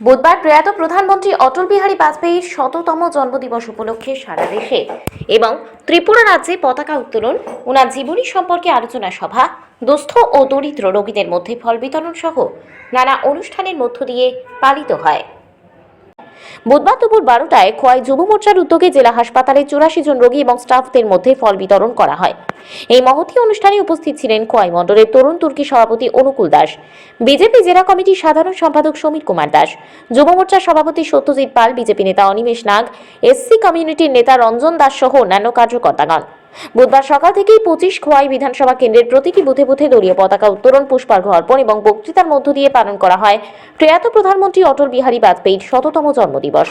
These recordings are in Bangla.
বুধবার প্রয়াত প্রধানমন্ত্রী অটল বিহারী বাজপেয়ীর শততম জন্মদিবস উপলক্ষে সারা দেশে এবং ত্রিপুরা রাজ্যে পতাকা উত্তোলন ওনার জীবনী সম্পর্কে আলোচনা সভা, দুস্থ ও দরিদ্র রোগীদের মধ্যে ফল বিতরণ সহ নানা অনুষ্ঠানের মধ্য দিয়ে পালিত হয়। বুধবার দুপুর বারোটায় খোয়াই যুব মোর্চার উদ্যোগে জেলা হাসপাতালে চুরাশি জন রোগী এবং স্টাফদের মধ্যে ফল বিতরণ করা হয়। এই মহতি অনুষ্ঠানে উপস্থিত ছিলেন খোয়াই মণ্ডলের তরুণ তুর্কি সভাপতি অনুকূল দাস, বিজেপি জেলা কমিটির সাধারণ সম্পাদক সমীর কুমার দাস, যুব মোর্চার সভাপতি সত্যজিৎ পাল, বিজেপি নেতা অনিমেষ নাগ, এসসি কমিউনিটির নেতা রঞ্জন দাস সহ অন্যান্য কার্যকর্তাগণ। বুধবার সকাল থেকেই পঁচিশ খোয়াই বিধানসভা কেন্দ্রের প্রতিটি বুথে বুথে দলীয় পতাকা উত্তোলন পুষ্পার্ঘ অর্পণ এবং বক্তৃতার মধ্য দিয়ে পালন করা হয়। প্রয়াত প্রধানমন্ত্রী অটল বিহারী বাজপেয়ীর শততম জন্মদিবস।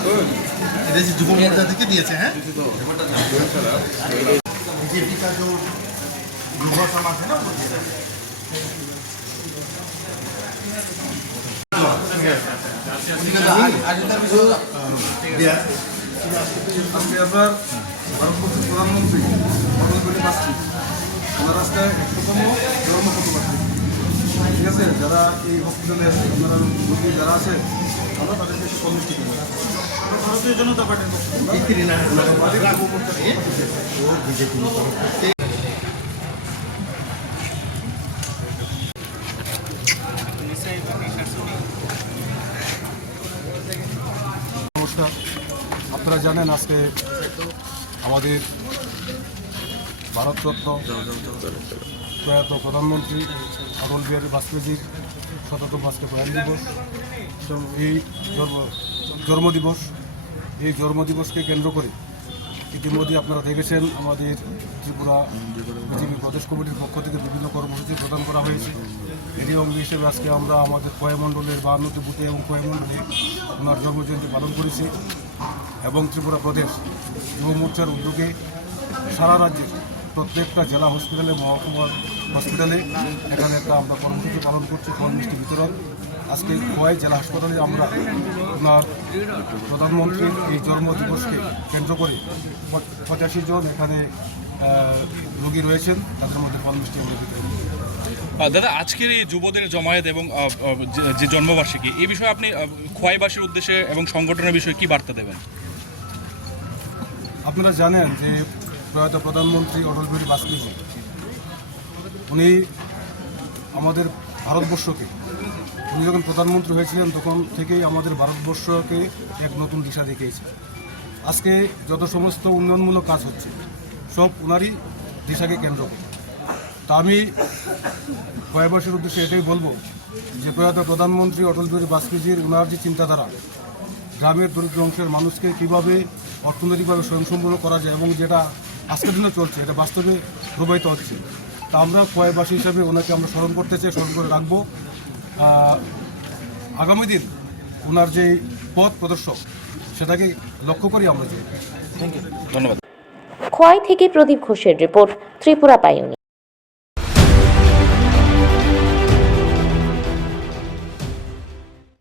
এটা যে যুব মোর্চা থেকে দিয়েছে হ্যাঁ बीजेपी का जो युवा समाज है ना वो दे रहा है। उन्हीं का आज आज इतना भी जो दिया আজকে আবার ভারতবর্ষের প্রধানমন্ত্রী অটল বিহারী বাজপেয়ী ওনার আজকে একশোতম যারা এই হসপিটালের আপনারা রোগী যারা আছে আমরা তাদেরকে সন্তুষ্টি দেবো নমস্কার। আপনারা জানেন আজকে আমাদের ভারতরত্ন প্রয়াত প্রধানমন্ত্রী অটল বিহারী বাজপেয়ীজির শততম আজকে প্রয়াণ দিবস। এই জন্ম, জন্মদিবস, এই জন্মদিবসকে কেন্দ্র করে ইতিমধ্যে আপনারা দেখেছেন আমাদের ত্রিপুরা বিজেপি প্রদেশ কমিটির পক্ষ থেকে বিভিন্ন কর্মসূচি প্রদান করা হয়েছে। এরই অঙ্গ হিসেবে আজকে আমরা আমাদের কয়মণ্ডলের বাহান্নটি বুথে এবং কয়মণ্ডলে ওনার জন্মজয়ন্তী পালন করেছি। এবং ত্রিপুরা প্রদেশ যুব মোর্চার উদ্যোগে সারা রাজ্যের প্রত্যেকটা জেলা হসপিটালে মহকুমা হসপিটালে এখানে একটা আমরা কর্মসূচি পালন করছি কর্মসূচি বিতরণ। আজকে খোয়াই জেলা হাসপাতালে আমরা আপনার প্রধানমন্ত্রীর এই জন্ম দিবসকে কেন্দ্র করে পঁচাশি জন এখানে রোগী রয়েছেন তাদের মধ্যে কর্মসূচি আমরা বিতরণ দাদা আজকের এই যুবদের জমায়েত এবং যে- জন্মবার্ষিকী এই বিষয়ে আপনি খোয়াইবাসীর উদ্দেশ্যে এবং সংগঠনের বিষয়ে কি বার্তা দেবেন? আপনারা জানেন যে প্রয়াত প্রধানমন্ত্রী অটল বিহারী বাজপেয়ী উনি আমাদের ভারতবর্ষকে, উনি যখন প্রধানমন্ত্রী হয়েছিলেন তখন থেকেই আমাদের ভারতবর্ষকে এক নতুন দিশা দেখিয়েছে আজকে যত সমস্ত উন্নয়নমূলক কাজ হচ্ছে, সব ওনারই দিশাকে কেন্দ্র করে। তা আমি কয়েক কয়েকবাসীর উদ্দেশ্যে এটাই বলব যে প্রয়াত প্রধানমন্ত্রী অটল বিহারী বাজপেয়ীজির ওনার যে চিন্তাধারা, গ্রামের দরিদ্র অংশের মানুষকে কীভাবে অর্থনৈতিকভাবে স্বয়ংসম্পূর্ণ করা যায় এবং যেটা আজকের দিনও চলছে এটা বাস্তবে প্রবাহিত হচ্ছে। তা আমরা কয়েকবাসী হিসাবে ওনাকে আমরা স্মরণ করতে চাই স্মরণ করে রাখব। আগামী দিন ওনার যে পথ প্রদর্শক সেটাকে লক্ষ্য করি আমরা যে। ধন্যবাদ। খোয়াই থেকে প্রদীপ ঘোষের রিপোর্ট ত্রিপুরা পাইওনি